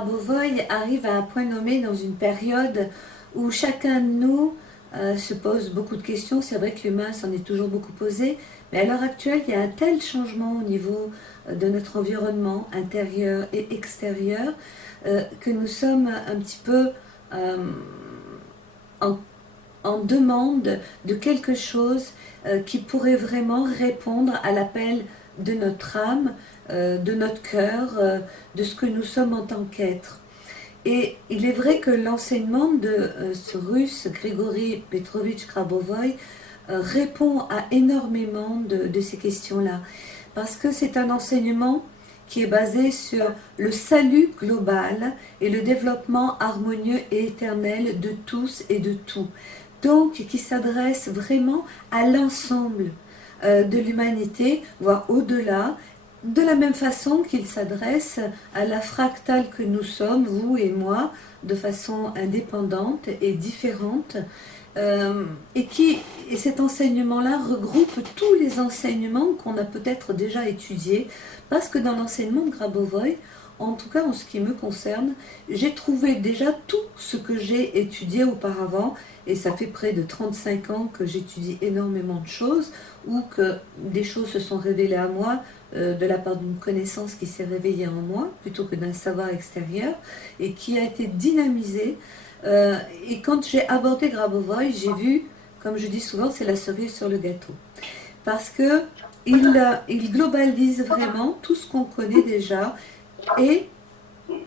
Grabovoi arrive à un point nommé dans une période où chacun de nous se pose beaucoup de questions. C'est vrai que l'humain s'en est toujours beaucoup posé, mais à l'heure actuelle, il y a un tel changement au niveau de notre environnement intérieur et extérieur que nous sommes un petit peu euh, en, en demande de quelque chose qui pourrait vraiment répondre à l'appel de notre âme, de notre cœur, de ce que nous sommes en tant qu'être. Et il est vrai que l'enseignement de ce russe Grigory Petrovitch Grabovoi répond à énormément de ces questions-là. Parce que c'est un enseignement qui est basé sur le salut global et le développement harmonieux et éternel de tous et de tout. Donc, qui s'adresse vraiment à l'ensemble de l'humanité, voire au-delà, de la même façon qu'il s'adresse à la fractale que nous sommes, vous et moi, de façon indépendante et différente, et cet enseignement-là regroupe tous les enseignements qu'on a peut-être déjà étudiés, parce que dans l'enseignement de Grabovoi, en tout cas en ce qui me concerne, j'ai trouvé déjà tout ce que j'ai étudié auparavant, et ça fait près de 35 ans que j'étudie énormément de choses, ou que des choses se sont révélées à moi de la part d'une connaissance qui s'est réveillée en moi, plutôt que d'un savoir extérieur, et qui a été dynamisée. Et quand j'ai abordé Grabovoi, j'ai vu, comme je dis souvent, c'est la cerise sur le gâteau. Parce que il globalise vraiment tout ce qu'on connaît déjà. Et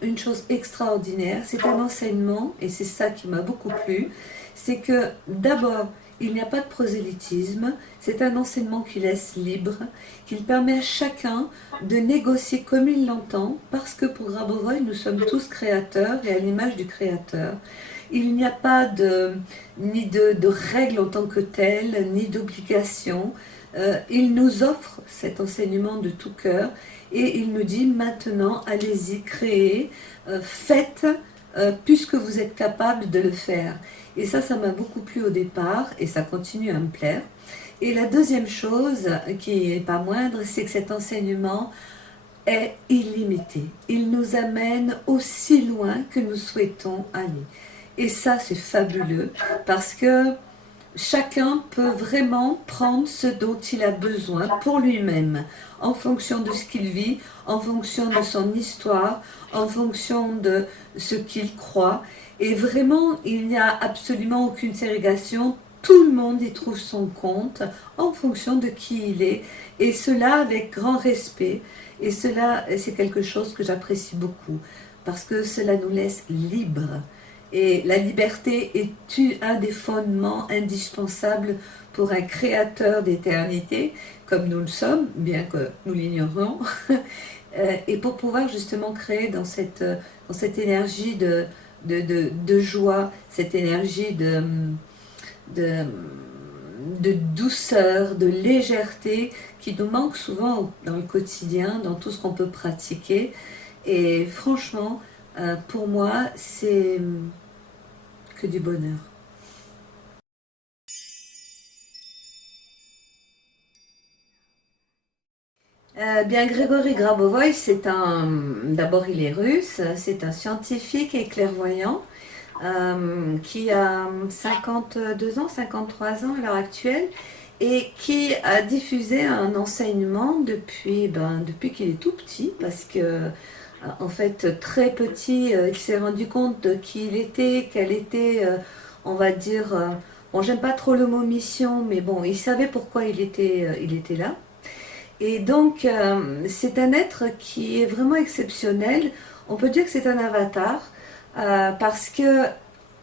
une chose extraordinaire, c'est un enseignement, et c'est ça qui m'a beaucoup plu, c'est que d'abord, il n'y a pas de prosélytisme, c'est un enseignement qui laisse libre, qui permet à chacun de négocier comme il l'entend, parce que pour Grabovoi, nous sommes tous créateurs et à l'image du créateur. Il n'y a pas ni de règles en tant que telles, ni d'obligations. Il nous offre cet enseignement de tout cœur et il nous dit maintenant, allez-y, créez, faites, puisque vous êtes capable de le faire. Et ça m'a beaucoup plu au départ et ça continue à me plaire. Et la deuxième chose, qui n'est pas moindre, c'est que cet enseignement est illimité. Il nous amène aussi loin que nous souhaitons aller. Et ça, c'est fabuleux parce que chacun peut vraiment prendre ce dont il a besoin pour lui-même, en fonction de ce qu'il vit, en fonction de son histoire, en fonction de ce qu'il croit. Et vraiment, il n'y a absolument aucune ségrégation. Tout le monde y trouve son compte en fonction de qui il est. Et cela avec grand respect. Et cela, c'est quelque chose que j'apprécie beaucoup. Parce que cela nous laisse libres. Et la liberté est un des fondements indispensables pour un créateur d'éternité, comme nous le sommes, bien que nous l'ignorions, et pour pouvoir justement créer dans cette énergie de joie, cette énergie de, de douceur, de légèreté qui nous manque souvent dans le quotidien, dans tout ce qu'on peut pratiquer. Et franchement, pour moi, c'est que du bonheur. Bien, Grégory Grabovoi, d'abord il est russe, c'est un scientifique et clairvoyant qui a 52 ans, 53 ans à l'heure actuelle et qui a diffusé un enseignement depuis qu'il est tout petit parce que en fait très petit il s'est rendu compte de qui il était, quelle était on va dire bon j'aime pas trop le mot mission mais bon il savait pourquoi il était là. Et donc, c'est un être qui est vraiment exceptionnel. On peut dire que c'est un avatar parce que,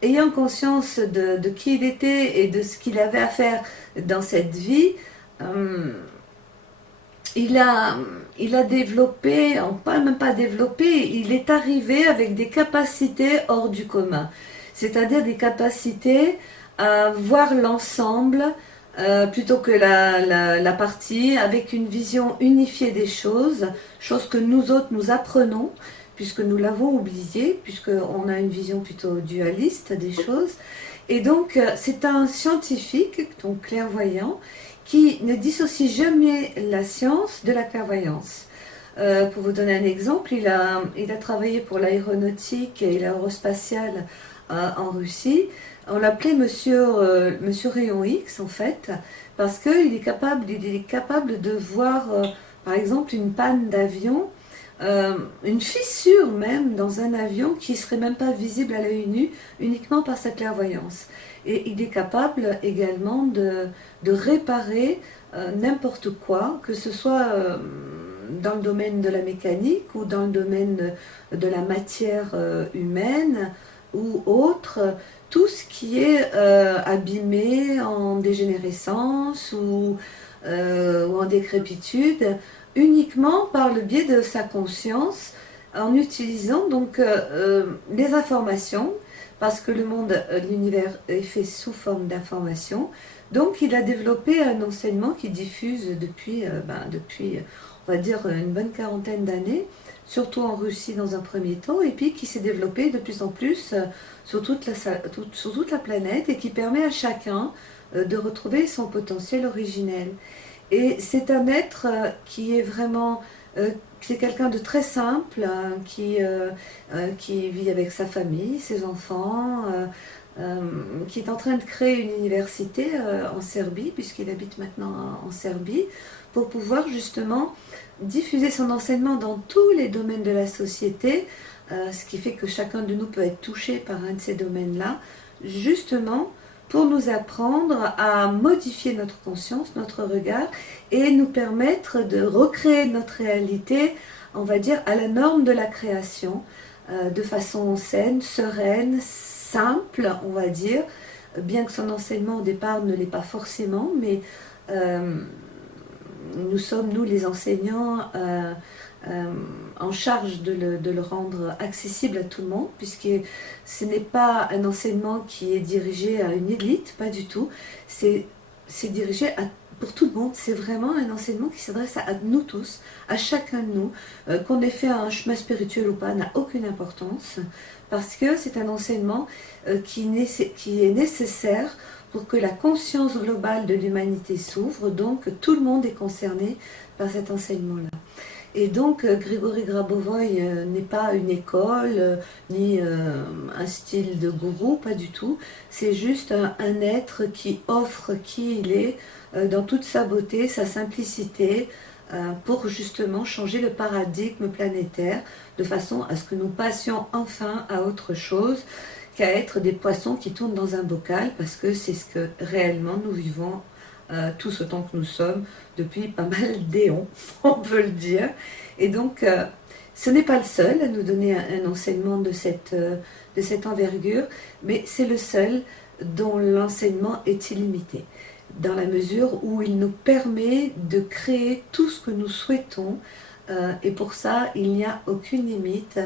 ayant conscience de qui il était et de ce qu'il avait à faire dans cette vie, euh, il a, il a développé, même pas développé, il est arrivé avec des capacités hors du commun. C'est-à-dire des capacités à voir l'ensemble plutôt que la partie, avec une vision unifiée des choses, chose que nous autres nous apprenons, puisque nous l'avons oublié, puisqu'on a une vision plutôt dualiste des choses. Et donc, c'est un scientifique, donc clairvoyant, qui ne dissocie jamais la science de la clairvoyance. Pour vous donner un exemple, il a travaillé pour l'aéronautique et l'aérospatiale en Russie. On l'appelait Monsieur Rayon X en fait, parce qu'il est capable de voir, par exemple, une panne d'avion, une fissure même dans un avion qui serait même pas visible à l'œil nu, uniquement par sa clairvoyance. Et il est capable également de réparer n'importe quoi, que ce soit dans le domaine de la mécanique ou dans le domaine de la matière humaine ou autre, tout ce qui est abîmé en dégénérescence ou en décrépitude, uniquement par le biais de sa conscience, en utilisant donc les informations, parce que le monde, l'univers est fait sous forme d'informations. Donc il a développé un enseignement qui diffuse depuis on va dire une bonne quarantaine d'années, surtout en Russie dans un premier temps, et puis qui s'est développé de plus en plus sur toute la planète et qui permet à chacun de retrouver son potentiel originel. Et c'est un être qui est vraiment, c'est quelqu'un de très simple, hein, qui vit avec sa famille, ses enfants, qui est en train de créer une université en Serbie, puisqu'il habite maintenant en Serbie, pour pouvoir justement diffuser son enseignement dans tous les domaines de la société, ce qui fait que chacun de nous peut être touché par un de ces domaines-là, justement pour nous apprendre à modifier notre conscience, notre regard, et nous permettre de recréer notre réalité, on va dire, à la norme de la création, de façon saine, sereine, simple, on va dire, bien que son enseignement au départ ne l'est pas forcément, mais euh, nous sommes, nous les enseignants, en charge de le rendre accessible à tout le monde, puisque ce n'est pas un enseignement qui est dirigé à une élite, pas du tout, c'est dirigé pour tout le monde. C'est vraiment un enseignement qui s'adresse à nous tous, à chacun de nous. Qu'on ait fait un chemin spirituel ou pas n'a aucune importance, parce que c'est un enseignement qui est nécessaire pour que la conscience globale de l'humanité s'ouvre. Donc tout le monde est concerné par cet enseignement-là. Et donc Grigory Grabovoy n'est pas une école, ni un style de gourou, pas du tout. C'est juste un être qui offre qui il est, dans toute sa beauté, sa simplicité, pour justement changer le paradigme planétaire, de façon à ce que nous passions enfin à autre chose qu'à être des poissons qui tournent dans un bocal, parce que c'est ce que réellement nous vivons tous autant que nous sommes depuis pas mal d'éons, on peut le dire. Et donc, ce n'est pas le seul à nous donner un enseignement de cette envergure, mais c'est le seul dont l'enseignement est illimité, dans la mesure où il nous permet de créer tout ce que nous souhaitons, et pour ça, il n'y a aucune limite.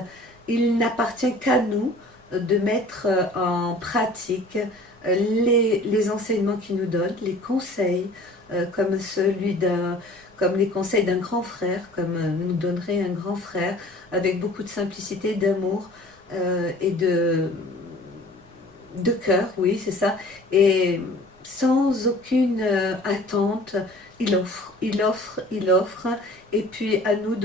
Il n'appartient qu'à nous de mettre en pratique les enseignements qu'il nous donne, les conseils, comme les conseils d'un grand frère, comme nous donnerait un grand frère, avec beaucoup de simplicité, d'amour et de cœur, oui, c'est ça, et sans aucune attente. Il offre, il offre, il offre, et puis à nous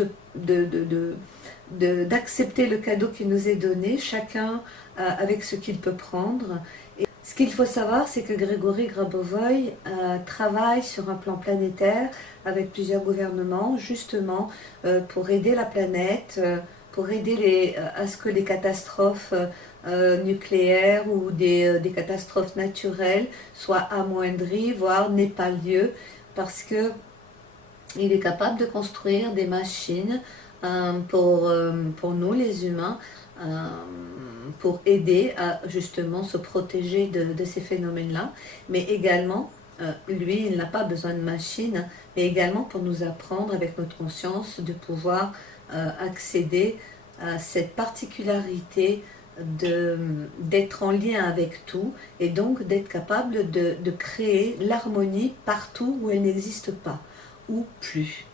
d'accepter le cadeau qui nous est donné, chacun avec ce qu'il peut prendre. Et ce qu'il faut savoir, c'est que Grigory Grabovoy travaille sur un plan planétaire avec plusieurs gouvernements, justement pour aider la planète, pour aider à ce que les catastrophes nucléaires ou des catastrophes naturelles soient amoindries, voire n'aient pas lieu, parce que il est capable de construire des machines pour nous, les humains, euh, pour aider à justement se protéger de ces phénomènes-là. Mais également, lui, il n'a pas besoin de machines, mais également pour nous apprendre avec notre conscience de pouvoir accéder à cette particularité d'être en lien avec tout, et donc d'être capable de créer l'harmonie partout où elle n'existe pas ou plus.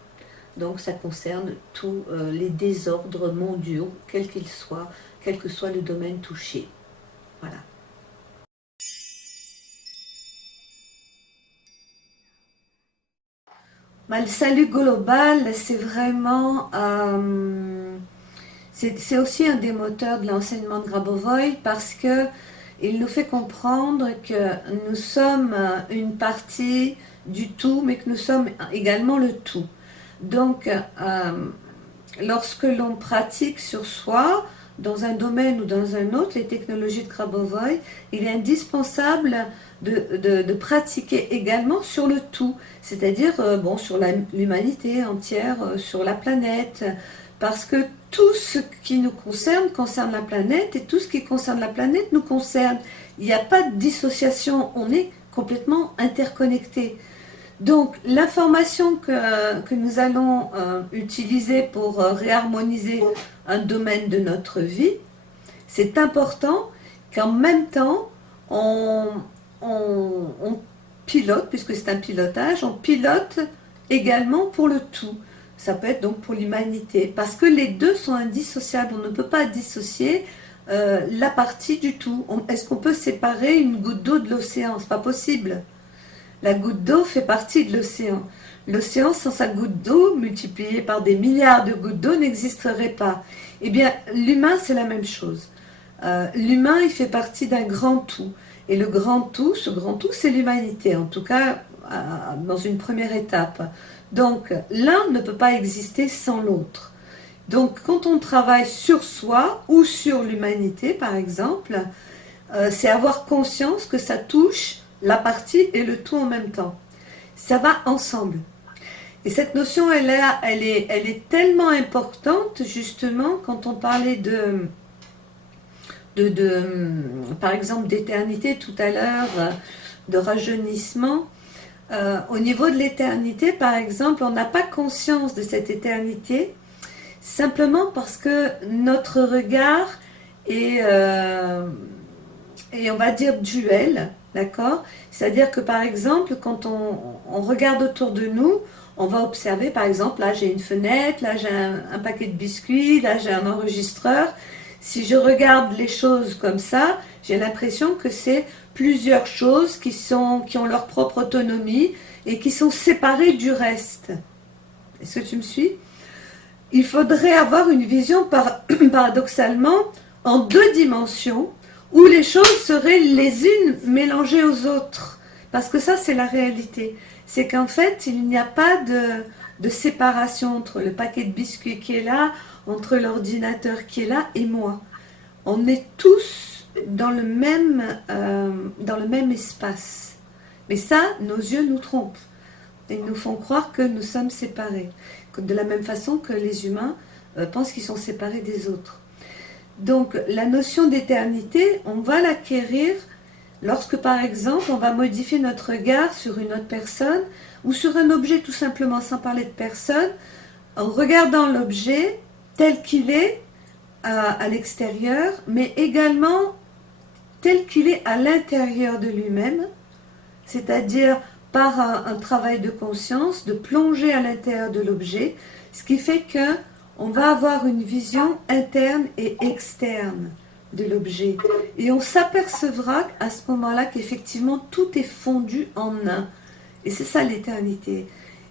Donc ça concerne tous les désordres mondiaux, quels qu'ils soient, quel que soit le domaine touché. Voilà. Bah, le salut global, c'est vraiment... c'est aussi un des moteurs de l'enseignement de Grabovoi parce que il nous fait comprendre que nous sommes une partie du tout, mais que nous sommes également le tout. Donc, lorsque l'on pratique sur soi, dans un domaine ou dans un autre, les technologies de Grabovoi, il est indispensable de pratiquer également sur le tout, c'est-à-dire bon, sur l'humanité entière, sur la planète, parce que tout ce qui nous concerne la planète, et tout ce qui concerne la planète nous concerne. Il n'y a pas de dissociation, on est complètement interconnectés. Donc l'information que nous allons utiliser pour réharmoniser un domaine de notre vie, c'est important qu'en même temps on, on pilote, puisque c'est un pilotage, on pilote également pour le tout. Ça peut être donc pour l'humanité, parce que les deux sont indissociables, on ne peut pas dissocier la partie du tout. Est-ce qu'on peut séparer une goutte d'eau de l'océan? C'est pas possible. La goutte d'eau fait partie de l'océan. L'océan sans sa goutte d'eau, multipliée par des milliards de gouttes d'eau, n'existerait pas. Eh bien, l'humain, c'est la même chose. L'humain, il fait partie d'un grand tout. Et le grand tout, ce grand tout, c'est l'humanité, en tout cas, dans une première étape. Donc, l'un ne peut pas exister sans l'autre. Donc, quand on travaille sur soi ou sur l'humanité, par exemple, c'est avoir conscience que ça touche la partie et le tout en même temps. Ça va ensemble. Et cette notion, elle est tellement importante, justement, quand on parlait par exemple, d'éternité tout à l'heure, de rajeunissement. Au niveau de l'éternité, par exemple, on n'a pas conscience de cette éternité, simplement parce que notre regard est, on va dire, duel, d'accord? C'est-à-dire que, par exemple, quand on regarde autour de nous, on va observer, par exemple, là j'ai une fenêtre, là j'ai un paquet de biscuits, là j'ai un enregistreur. Si je regarde les choses comme ça, j'ai l'impression que c'est plusieurs choses qui ont leur propre autonomie et qui sont séparées du reste. Est-ce que tu me suis? Il faudrait avoir une vision paradoxalement en deux dimensions où les choses seraient les unes mélangées aux autres. Parce que ça, c'est la réalité. C'est qu'en fait, il n'y a pas de séparation entre le paquet de biscuits qui est là, entre l'ordinateur qui est là et moi. On est tous dans le même espace. Mais ça, nos yeux nous trompent. Ils nous font croire que nous sommes séparés. De la même façon que les humains pensent qu'ils sont séparés des autres. Donc, la notion d'éternité, on va l'acquérir lorsque, par exemple, on va modifier notre regard sur une autre personne ou sur un objet tout simplement, sans parler de personne, en regardant l'objet tel qu'il est à l'extérieur, mais également tel qu'il est à l'intérieur de lui-même, c'est-à-dire par un travail de conscience, de plonger à l'intérieur de l'objet, ce qui fait que on va avoir une vision interne et externe de l'objet. Et on s'apercevra à ce moment-là qu'effectivement tout est fondu en un. Et c'est ça l'éternité.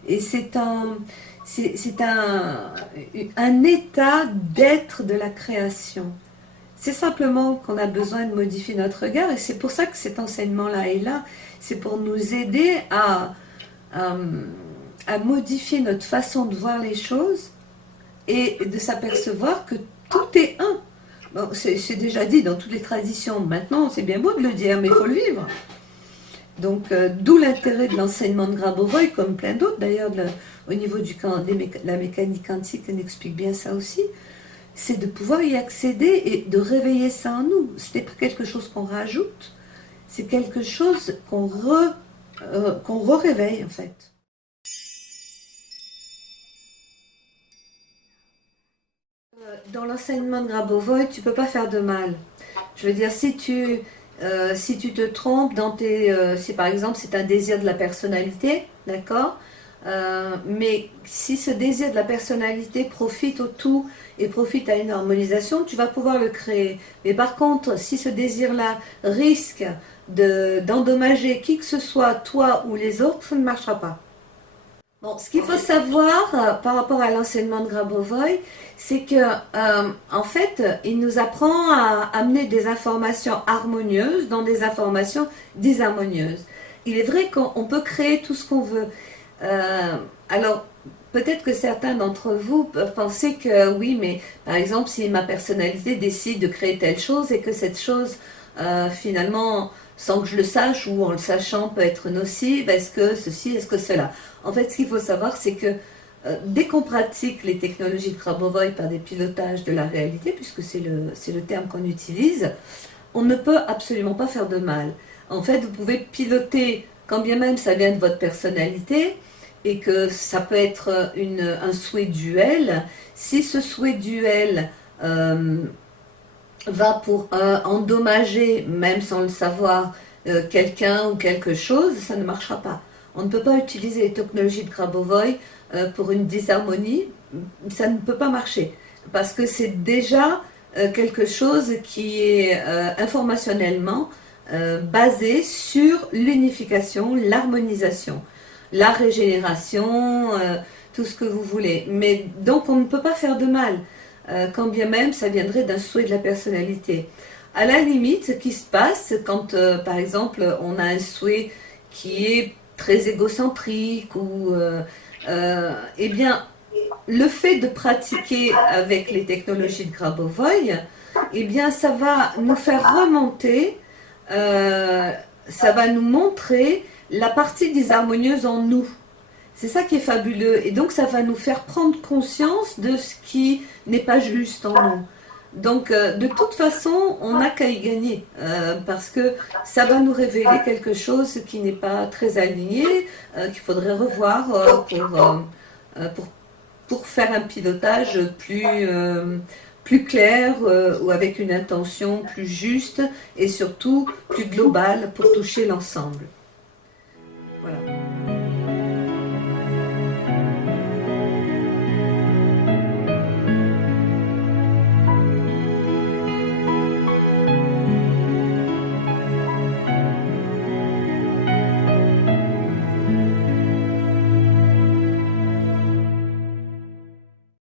Et c'est un état d'être de la création. C'est simplement qu'on a besoin de modifier notre regard et c'est pour ça que cet enseignement-là est là. C'est pour nous aider à modifier notre façon de voir les choses et de s'apercevoir que tout est un. Bon, c'est déjà dit dans toutes les traditions. Maintenant, c'est bien beau de le dire, mais il faut le vivre. Donc, d'où l'intérêt de l'enseignement de Grabovoi, comme plein d'autres d'ailleurs, au niveau la mécanique quantique, on explique bien ça aussi, c'est de pouvoir y accéder et de réveiller ça en nous. Ce n'est pas quelque chose qu'on rajoute, c'est quelque chose qu'on réveille en fait. Dans l'enseignement de Grabovoi, tu ne peux pas faire de mal. Je veux dire, si tu te trompes si par exemple c'est un désir de la personnalité, d'accord, mais si ce désir de la personnalité profite au tout et profite à une harmonisation, tu vas pouvoir le créer. Mais par contre, si ce désir-là risque d'endommager qui que ce soit, toi ou les autres, ça ne marchera pas. Bon, ce qu'il faut savoir par rapport à l'enseignement de Grabovoi, c'est que en fait, il nous apprend à amener des informations harmonieuses dans des informations disharmonieuses. Il est vrai qu'on peut créer tout ce qu'on veut. Euh, alors, peut-être que certains d'entre vous peuvent penser que oui, mais par exemple, si ma personnalité décide de créer telle chose et que cette chose, finalement, sans que je le sache ou en le sachant, peut être nocive, est-ce que ceci, est-ce que cela? En fait, ce qu'il faut savoir, c'est que dès qu'on pratique les technologies de Grabovoi par des pilotages de la réalité, puisque c'est le terme qu'on utilise, on ne peut absolument pas faire de mal. En fait, vous pouvez piloter, quand bien même ça vient de votre personnalité, et que ça peut être un souhait duel. Si ce souhait duel euh, va pour endommager, même sans le savoir, quelqu'un ou quelque chose, ça ne marchera pas. On ne peut pas utiliser les technologies de Grabovoi pour une disharmonie, ça ne peut pas marcher. Parce que c'est déjà quelque chose qui est informationnellement basé sur l'unification, l'harmonisation, la régénération, tout ce que vous voulez. Mais donc on ne peut pas faire de mal, quand bien même ça viendrait d'un souhait de la personnalité. À la limite, ce qui se passe quand, par exemple, on a un souhait qui est très égocentrique ou, eh bien, le fait de pratiquer avec les technologies de Grabovoi, eh bien, ça va nous faire remonter, euh, ça va nous montrer la partie désharmonieuse en nous. C'est ça qui est fabuleux. Et donc, ça va nous faire prendre conscience de ce qui n'est pas juste en nous. Donc, de toute façon, on n'a qu'à y gagner, parce que ça va nous révéler quelque chose qui n'est pas très aligné, qu'il faudrait revoir pour, pour faire un pilotage plus clair, ou avec une intention plus juste et surtout plus globale pour toucher l'ensemble. Voilà.